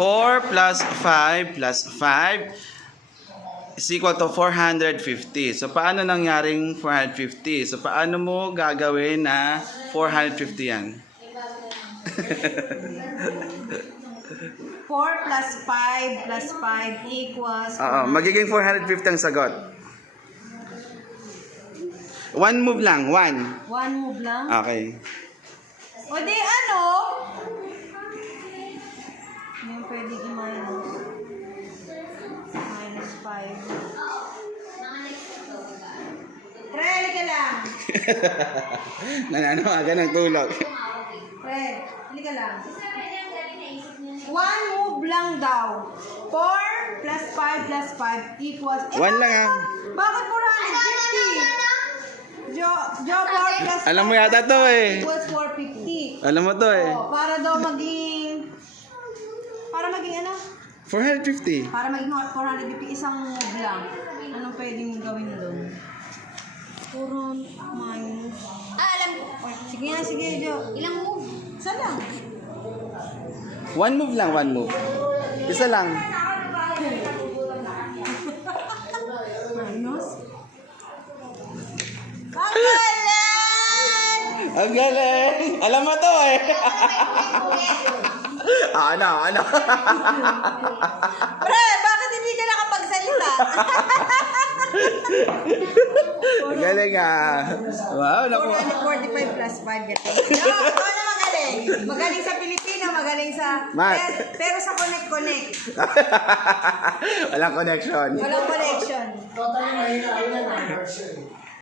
4 plus 5 plus 5 is equal to 450. So, paano nangyaring 450? So, paano mo gagawin na 450 yan? 4 plus 5 plus 5 equals... Oo, magiging 450 ang sagot. One move lang, one. One move lang? Okay. O di ano? Yung pwede i-minus. Minus 5. Pre, halika lang. Nananawagan ng tulog. Pre, halika lang. One move lang daw. 4 plus 5 plus 5 equals... One lang ah. Bakit 450? Jo 4 plus Alam mo yata to eh. equals 450. Alam mo to eh. Oh, para daw maging... Para maging ano? 450. Para maging 450 isang move lang. Anong pwedeng gawin doon? Puro minus. Alam ko. Sige nga, sige, Jo. Ilang move? Isa lang. One move lang, one move. Isa lang. Minus? Ang galing! Ang galing! Alam mo to eh. Ano? Pre, bakit hindi ka nakapagsalita? Ang galing ah. Wow, naku. 445 plus 5 galing. No, ako na magaling. Magaling sa Pilipino, magaling sa... Math. Pero sa connect. Walang connection. Walang connection. Totally mahina ang